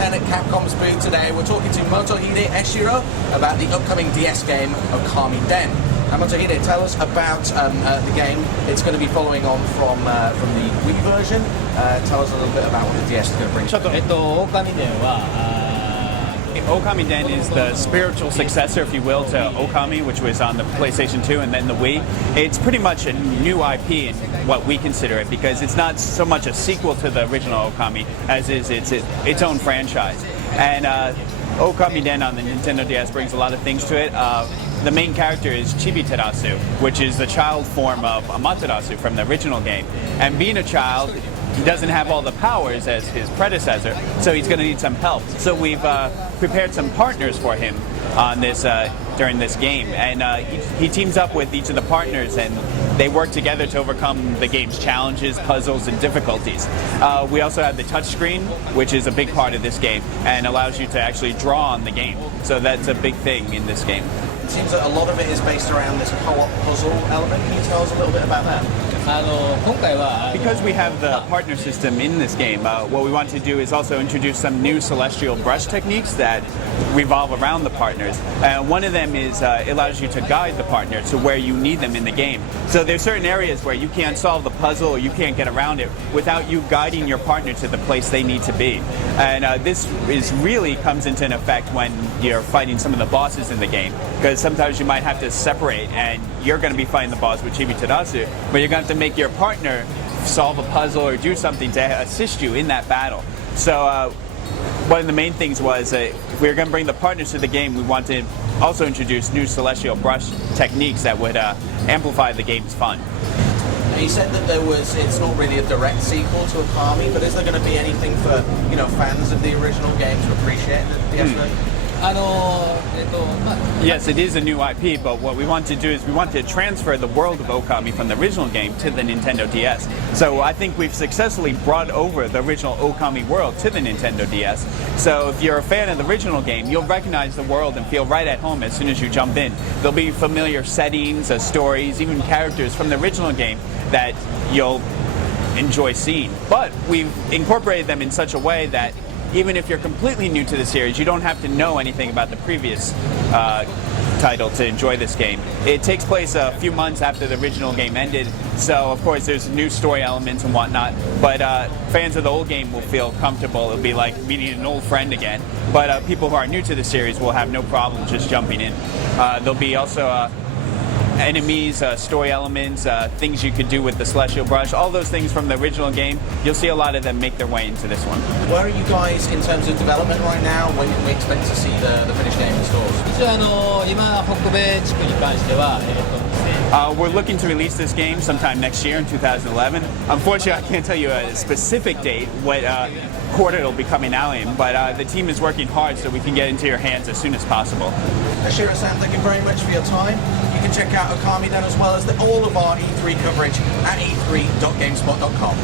10 at Capcom's booth today. We're talking to Motohide Eshiro about the upcoming DS game Okamiden. Motohide, tell us about the game. It's going to be following on from the Wii version. Tell us a little bit about what the DS is going to bring. Okamiden is the spiritual successor, if you will, to Okami, which was on the PlayStation 2 and then the Wii. It's pretty much a new IP in what we consider it, because it's not so much a sequel to the original Okami as is its own franchise. And Okamiden on the Nintendo DS brings a lot of things to it. The main character is Chibiterasu, which is the child form of Amaterasu from the original game. And being a child, he doesn't have all the powers as his predecessor, so he's going to need some help. So we've prepared some partners for him on this during this game, and he teams up with each of the partners, and they work together to overcome the game's challenges, puzzles, and difficulties. We also have the touchscreen, which is a big part of this game, and allows you to actually draw on the game. So that's a big thing in this game. It seems that a lot of it is based around this co-op puzzle element. Can you tell us a little bit about that? Because we have the partner system in this game, what we want to do is also introduce some new celestial brush techniques that revolve around the partners. One of them is it allows you to guide the partner to where you need them in the game. So there's certain areas where you can't solve the puzzle or you can't get around it without you guiding your partner to the place they need to be. And this really comes into an effect when you're fighting some of the bosses in the game, because sometimes you might have to separate, and you're going to be fighting the boss with Chibiterasu, but you're going to have to make your partner solve a puzzle or do something to assist you in that battle. So one of the main things was if we were going to bring the partners to the game, we wanted to also introduce new celestial brush techniques that would amplify the game's fun. You said that it's not really a direct sequel to Okami, but is there going to be anything for fans of the original game to appreciate the DS version? Yes, it is a new IP, but what we want to do is we want to transfer the world of Okami from the original game to the Nintendo DS. So I think we've successfully brought over the original Okami world to the Nintendo DS. So if you're a fan of the original game, you'll recognize the world and feel right at home as soon as you jump in. There'll be familiar settings, stories, even characters from the original game that you'll enjoy seeing. But we've incorporated them in such a way that even if you're completely new to the series, you don't have to know anything about the previous title to enjoy this game. It takes place a few months after the original game ended, so of course there's new story elements and whatnot, but fans of the old game will feel comfortable. It'll be like meeting an old friend again, but people who are new to the series will have no problem just jumping in. There'll be also enemies, story elements, things you could do with the celestial brush, all those things from the original game. You'll see a lot of them make their way into this one. Where are you guys in terms of development right now? When can we expect to see the finished game in stores? We're looking to release this game sometime next year in 2011. Unfortunately, I can't tell you a specific date, what quarter it'll be coming out in, but the team is working hard so we can get into your hands as soon as possible. Eshiro-san, thank you very much for your time. You can check out Okamiden as well as all of our E3 coverage at e3.gamespot.com.